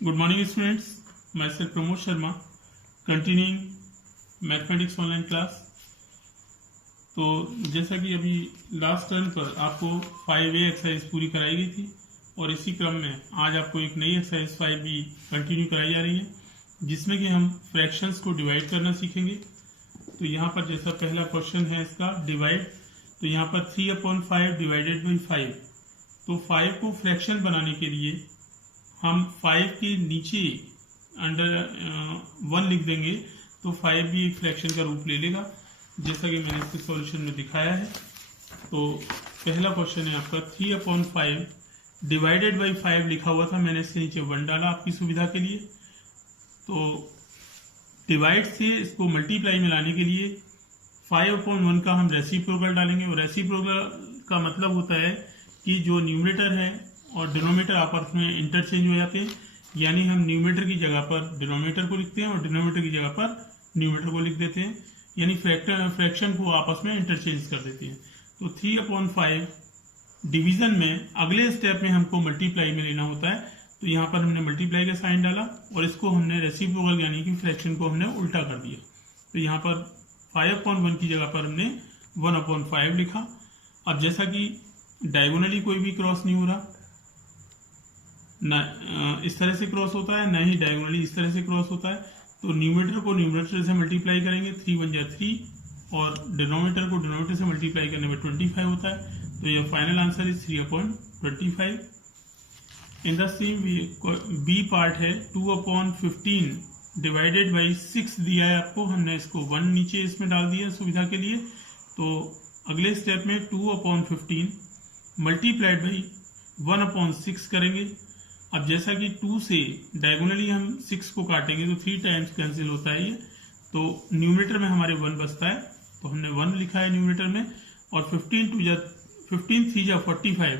Good morning students, myself Pramod Sharma, continuing mathematics online class. तो जैसा कि अभी लास्ट टर्न पर आपको 5A एक्सरसाइज पूरी कराई गई थी और इसी क्रम में आज आपको एक नई एक्सरसाइज 5B कंटिन्यू कराई जा रही है, जिसमें कि हम फ्रैक्शंस को डिवाइड करना सीखेंगे। तो यहाँ पर जैसा पहला क्वेश्चन है इसका डिवाइड, तो यहाँ पर 3/5 डिवाइडेड बाई 5। तो 5 को फ्रैक्शन बनाने के लिए हम 5 के नीचे अंडर 1 लिख देंगे, तो 5 भी एक फ्रैक्शन का रूप ले लेगा, जैसा कि मैंने इसके सॉल्यूशन में दिखाया है। तो पहला क्वेश्चन है आपका 3/5 डिवाइडेड बाई 5 लिखा हुआ था, मैंने इसके नीचे 1 डाला आपकी सुविधा के लिए। तो डिवाइड से इसको मल्टीप्लाई में लाने के लिए 5/1 का हम रेसिप्रोकल डालेंगे, और रेसिप्रोकल का मतलब होता है कि जो न्यूमरेटर है और डिनोमिनेटर आपस में इंटरचेंज हो जाते हैं, यानी हम न्यूमरेटर की जगह पर डिनोमिनेटर को लिखते हैं और डिनोमिनेटर की जगह पर न्यूमरेटर को लिख देते हैं, यानी फ्रैक्शन को आपस में इंटरचेंज कर देते हैं। तो 3/5 डिवीजन में अगले स्टेप में हमको मल्टीप्लाई में लेना होता है, तो यहाँ पर हमने मल्टीप्लाई का साइन डाला और इसको हमने रेसिप्रोकल यानी कि फ्रैक्शन को हमने उल्टा कर दिया। तो यहाँ पर 5/1 की जगह पर हमने 1/5 लिखा। अब जैसा कि डायगोनली कोई भी क्रॉस नहीं हो रहा, न इस तरह से क्रॉस होता है, न ही डायगोनली इस तरह से क्रॉस होता है, तो न्यूमरेटर को न्यूमरेटर से मल्टीप्लाई करेंगे, 3 × 1 = 3, और डिनोमिनेटर को डिनोमिनेटर से मल्टीप्लाई करने में 25 होता है। तो यह final answer is 3/25। In the same B part है 2/15 डिवाइडेड बाई 6 दिया है आपको, हमने इसको 1 नीचे इसमें डाल दिया सुविधा के लिए। तो अगले स्टेप में 2/15 मल्टीप्लाइड बाई 1/6 करेंगे। अब जैसा कि 2 से डायगोनली हम 6 को काटेंगे तो 3 टाइम्स कैंसिल होता है ये, तो न्यूमरेटर में हमारे 1 बचता है, तो हमने 1 लिखा है न्यूमरेटर में, और 15 3 × 45,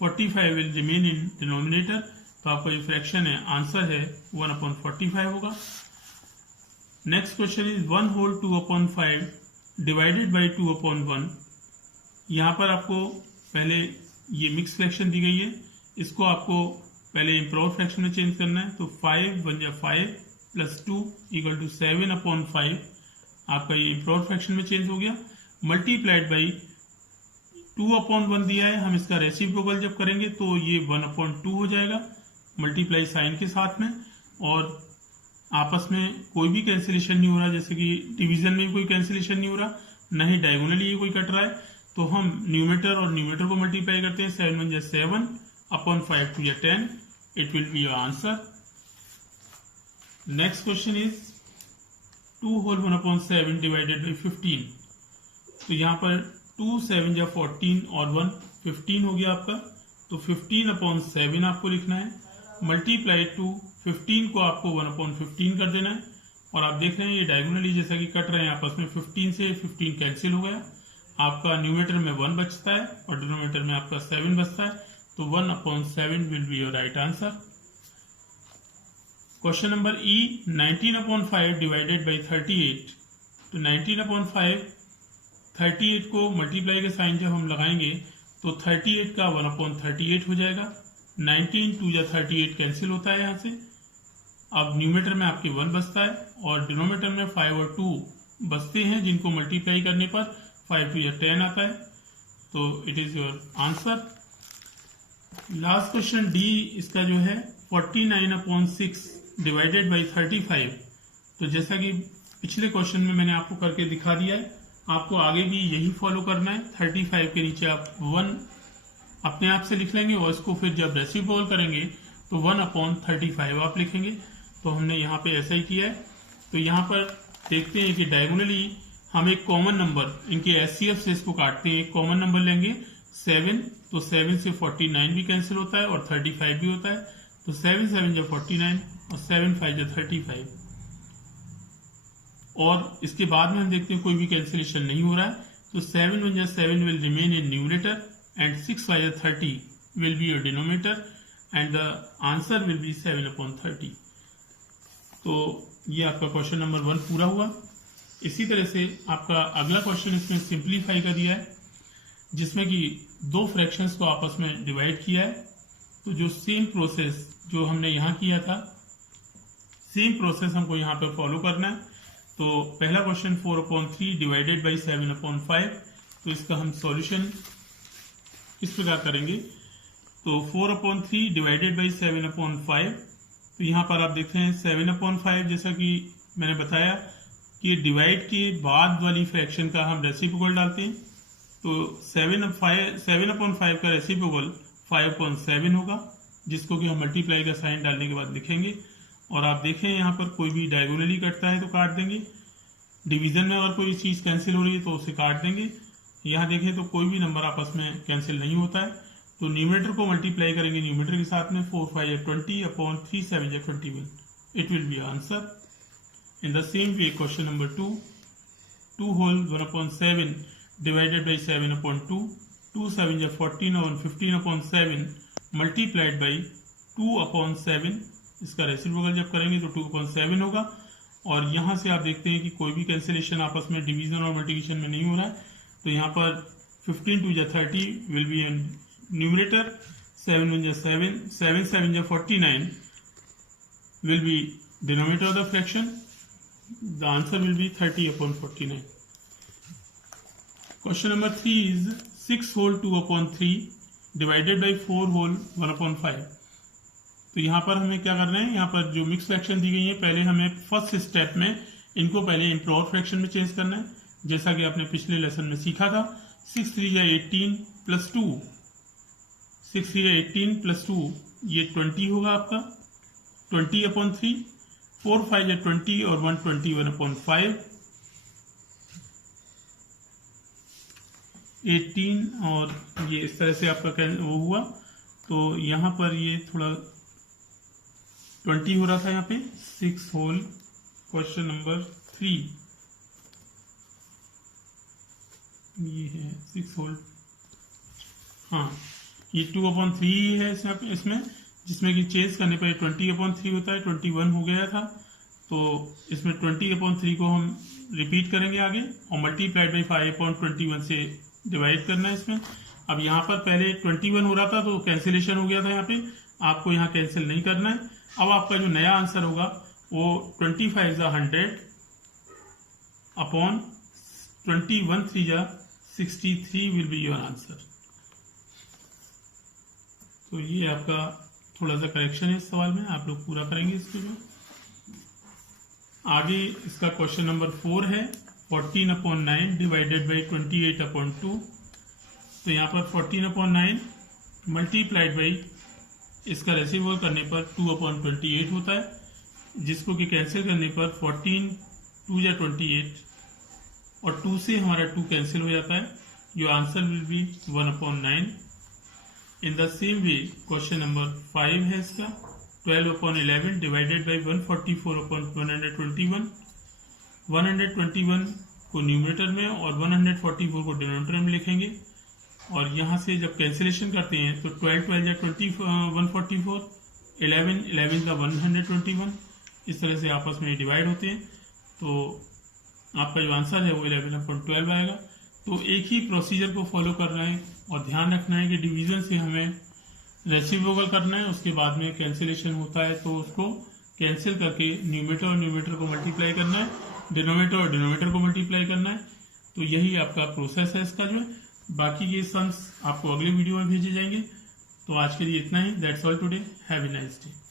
45 विल रिमेन इन डिनोमिनेटर। तो आपका जो फ्रैक्शन है आंसर है 1/45 होगा। Next question is 1/2/5 divided by 2/1। यहाँ पर आपको पहले ये मिक्स फ्रैक्शन दी गई है, इसको आपको पहले इम्प्रोव फ्रैक्शन में चेंज करना है। तो 5 × 1 = 5 + 2 = 7/5 आपका ये इम्प्रोव फ्रैक्शन में चेंज हो गया। मल्टीप्लाइड बाई 2/1 दिया है, हम इसका रेसिप्रोकल जब करेंगे तो ये 1/2 हो जाएगा मल्टीप्लाई साइन के साथ में, और आपस में कोई भी कैंसिलेशन नहीं हो रहा, जैसे कि डिवीजन में भी कोई कैंसिलेशन नहीं हो रहा, न ही डायगोनली ये कोई कट रहा है। तो हम न्यूमरेटर और न्यूमरेटर को मल्टीप्लाई करते हैं, 7 × 1 = 7 upon 5 × 2 = 10. It will be your answer. Next question is 2/1/7 divided by 15. तो यहाँ पर 2 7 × 14 और 1 15 हो गया आपका, तो 15/7 आपको लिखना है, मल्टीप्लाई टू 15 को आपको 1/15 कर देना है। और आप देख रहे हैं ये डायगोनली जैसा कि कट रहे हैं आपस में, 15 से 15 कैंसिल हो गया, आपका न्यूमरेटर में 1 बचता है और डिनोमिनेटर में आपका 7 बचता है, तो 1/7 will be your right answer. Question number E 19/5 divided by 38। तो 19/5 38 को मल्टीप्लाई का साइन जब हम लगाएंगे तो 38 का 1/38 हो जाएगा। 19 2 × 38 कैंसिल होता है यहाँ से। अब न्यूमरेटर में आपके 1 बचता है और डिनोमिनेटर में 5 और 2 बचते हैं, जिनको मल्टीप्लाई करने पर 5 × 2 = 10 आता है। तो it is your answer. Last question D इसका जो है 49/6 डिवाइडेड बाई 35। तो जैसा कि पिछले क्वेश्चन में मैंने आपको करके दिखा दिया है, आपको आगे भी यही फॉलो करना है। 35 के नीचे आप 1 अपने आप से लिख लेंगे और इसको फिर जब रेसिप्रोकल करेंगे तो 1/35 आप लिखेंगे। तो हमने यहाँ पे ऐसा ही किया है। तो यहाँ पर देखते हैं कि डायगोनली हम एक कॉमन नंबर, इनके एचसीएफ से इसको काटते हैं, एक कॉमन नंबर लेंगे 7, तो 7 से 49 भी कैंसिल होता है और 35 भी होता है, तो 7 × 7 = 49 और 7 × 5 = 35। और इसके बाद में हम देखते हैं कोई भी कैंसिलेशन नहीं हो रहा है, तो 7 × 1 = 7 will remain in numerator and 6 × 5 = 30 will be your denominator and the answer will be 7/30। तो ये आपका क्वेश्चन नंबर 1 पूरा हुआ। इसी तरह से आपका अगला क्वेश्चन इसमें सिंप्लीफाई का दिया है, जिसमें कि 2 फ्रैक्शंस को आपस में डिवाइड किया है। तो तो जो सेम प्रोसेस जो हमने यहाँ किया था, सेम प्रोसेस हमको यहाँ पे फॉलो करना है। तो पहला क्वेश्चन 4/3 डिवाइडेड बाई 7/5, तो इसका हम सॉल्यूशन इस प्रकार करेंगे। तो 4/3 डिवाइडेड बाई 7/5, तो यहाँ पर आप देखते हैं 7/5, जैसा कि मैंने बताया कि डिवाइड के बाद वाली फ्रैक्शन का हम रेसिप्रोकल डालते हैं। तो 7/5 का रेसिप्रोकल 5/7 होगा, जिसको कि हम मल्टीप्लाई का साइन डालने के बाद लिखेंगे। और आप देखें यहाँ पर कोई भी डायगोनली कटता है तो काट देंगे, डिवीजन में अगर कोई चीज कैंसिल हो रही है तो उसे काट देंगे। यहाँ देखें तो कोई भी नंबर आपस में कैंसिल नहीं होता है। तो न्यूमरेटर को मल्टीप्लाई करेंगे न्यूमरेटर के साथ में, 4 5 20 upon 3 7 21, it will be answer. In the same way question number 2 whole 1/7 divided by 7/2, 2 7 14 और 15/7 मल्टीप्लाइड बाई 2/7, इसका रेसिप्रोकल जब करेंगे तो 2/7 होगा। और यहाँ से आप देखते हैं कि कोई भी कैंसिलेशन आपस में डिवीजन और मल्टीप्लिकेशन में नहीं हो रहा है। तो यहाँ पर 15 2 30 will be in numerator, 7 1 7, 7 7 49 will be denominator of the fraction. The answer will be 30/49. Question number 3 is 6 whole 2/3 divided by 4 whole 1/5. तो यहाँ पर हमें क्या करना है, यहाँ पर जो मिक्स फ्रैक्शन दी गई है, पहले हमें फर्स्ट स्टेप में इनको पहले इम्प्रोपर फ्रैक्शन में चेंज करना है, जैसा कि आपने पिछले लेसन में सीखा था। 6 3 18 प्लस 2, 6 3 18 प्लस 2, ये 20 होगा आपका, 20/3, 4 5 20 और 1 21/5, 18 और ये इस तरह से आपका वो हुआ। तो यहाँ पर ये थोड़ा 20 हो रहा था यहाँ पे। 6 होल क्वेश्चन नंबर 3, ये है 6 होल, हाँ ये 2/3 है इसमें, जिसमें कि चेंज करने पर 20/3 होता है, 21 हो गया था। तो इसमें 20/3 को हम रिपीट करेंगे आगे और मल्टीप्लाइड बाई 5/21 से डिवाइड करना है इसमें। अब यहाँ पर पहले 21 हो रहा था तो कैंसिलेशन हो गया था, यहाँ पे आपको यहाँ कैंसिल नहीं करना है। अब आपका जो नया आंसर होगा वो 25 100 upon 21 3 63 will be your answer. तो ये आपका थोड़ा सा करेक्शन है इस सवाल में, आप लोग पूरा करेंगे इसके लिए। आगे इसका क्वेश्चन नंबर 4 है 14/9 डिवाइडेड बाई 28/2। तो यहाँ पर 14/9 मल्टीप्लाइड बाई इसका रेसिप्रोकल करने पर 2/28 होता है, जिसको कि कैंसिल करने पर 14 2 28 और 2 से हमारा 2 कैंसिल हो जाता है। जो answer will be 1/9। In the same way question number 5 है इसका 12/11 डिवाइडेड बाई 144/121। 121 को न्यूमरेटर में और 144 को डिनोमिनेटर में लिखेंगे। और यहाँ से जब कैंसिलेशन करते हैं तो 12 12 20 144, 11 11 का 121, इस तरह से आपस में डिवाइड होते हैं। तो आपका जो आंसर है वो 11/12 आएगा। तो एक ही प्रोसीजर को फॉलो करना है और ध्यान रखना है कि डिवीजन से हमें रेसिप्रोकल करना है, उसके बाद में कैंसिलेशन होता है तो उसको कैंसिल करके न्यूमरेटर और न्यूमरेटर को मल्टीप्लाई करना है, डिनोमिनेटर और डिनोमिनेटर को मल्टीप्लाई करना है। तो यही आपका प्रोसेस है इसका जो है। बाकी के सम्स आपको अगले वीडियो में भेजे जाएंगे। तो आज के लिए इतना ही। That's all today. Have a nice day.